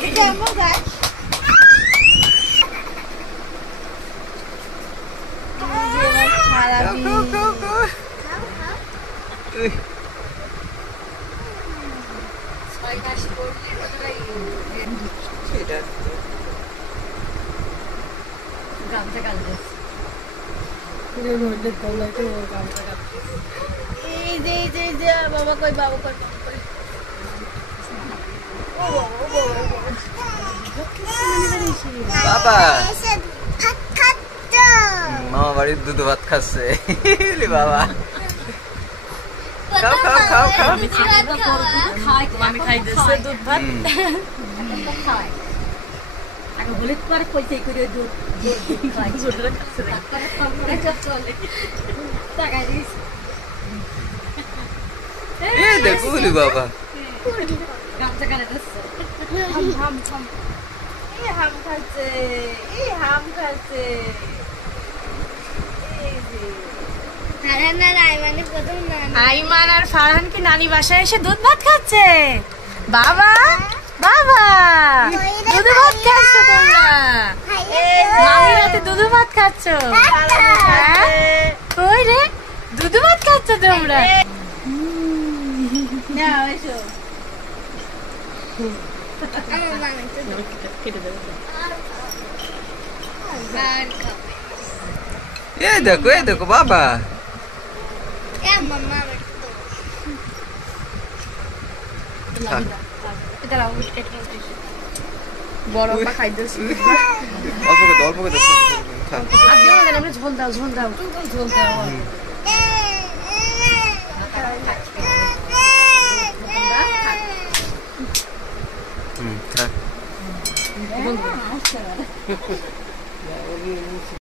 এটা আমার গাছ। বাবা কই বাবা কই বাবা মামা বাড়ির দুধ ভাত খাচ্ছে বাবা খাও খাও খাও খাও আমি খাই দিচ্ছে দুধ ভাত হলুদ পরে পয়সা করে দুধ দেখো বাবা গামছা কানে হাম খাচ্ছে হাম খাচ্ছে আইমান আর ফারহান কি নানি বাসায় এসে দুধ ভাত খাচ্ছে বাবা বাবা দুধ ভাত খাচ্ছ তোমরা মামি রাতে দুধ ভাত খাচ্ছ কই রে দুধ ভাত খাচ্ছ তোমরা দেখো বাবা বড় খাইতেছি অল্প করে ঝোল দাও ঝোল দাও ঝোল দাও থাক